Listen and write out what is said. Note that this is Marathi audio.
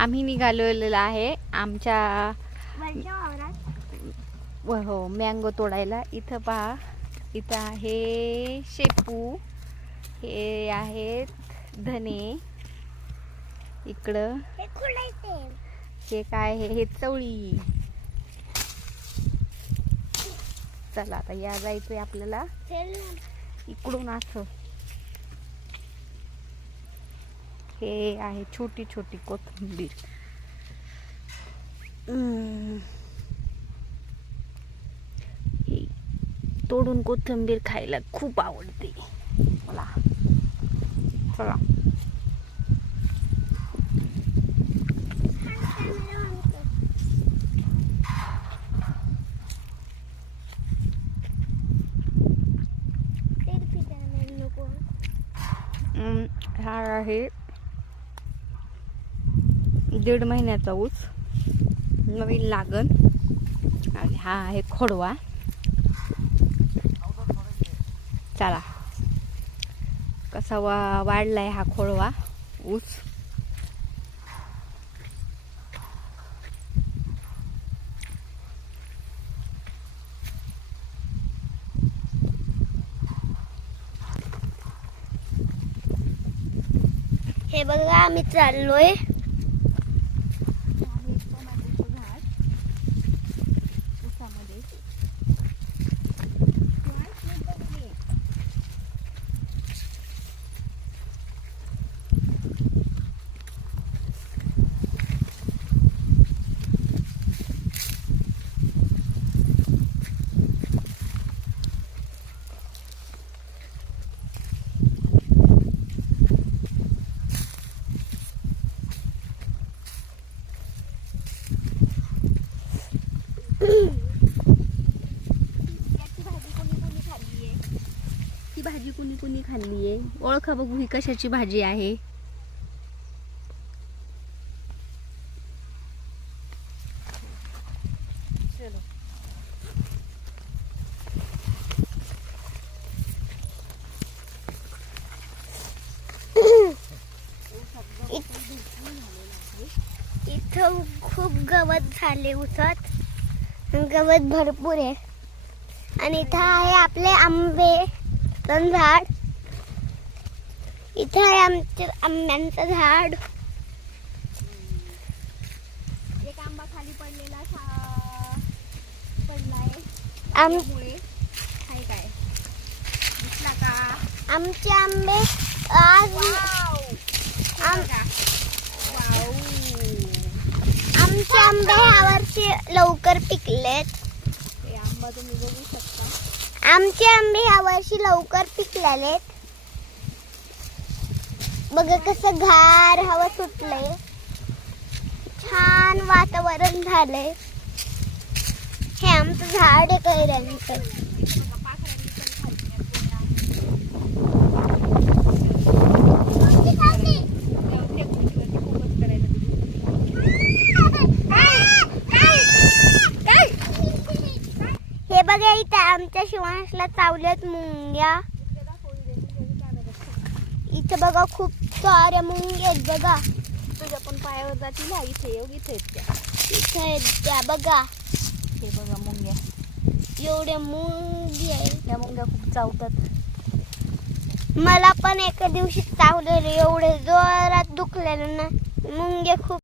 आम्ही निघालेलो आहे आमच्या हो मँगो तोडायला. इथं पहा, इथं आहे शेपू, हे आहेत धने, इकडं हे काय हे चवळी. चला आता या जायचंय आपल्याला इकडून. असं हे आहे छोटी छोटी कोथिंबीर. हे तोडून कोथिंबीर खायला खूप आवडते मला. चला हा आहे 1.5 महिन्याचा ऊस, नवीन लागण. आणि हा आहे खोडवा. चला कसा वाढलाय हा खोडवा ऊस. हे बघा आम्ही चाललोय. ही भाजी कुणी कुणी खाल्ली आहे ओळखा बघू, ही कशाची भाजी आहे. इथं खूप गवत झाले उसात, गवत भरपूर आहे. आणि इथं आहे आपले आंबे झाड. इथं आहे आंब्यांचं झाड. एक आंबा खाली पडलेला पडलाय. काय दिसला का? आमचे आंबे आज आमचे आंबे यावर्षी लवकर पिकलेत. हे आंबा तुम्ही बघू शकता. आमचे आंबे यावर्षी लवकर पिकलेत. बघा कसं गार हवा सुटलंय, छान वातावरण झालंय. हे आमचं झाड आहे कैऱ्यांचं. हे बघा इथं आमच्या शिवांशला चावल्यात मुंग्या. इथं बघा खूप साऱ्या मुंग्या आहेत. बघा तुझ्या पण पायावर जातील. इथे इथे आहेत त्या. इथं आहेत त्या बघा. हे बघा मुंग्या, एवढ्या मुंग्या आहेत. या मुंग्या खूप चावतात. मला पण एका दिवशी चावलेलं, एवढे जोरात दुखलेलं ना मुंग्या खूप.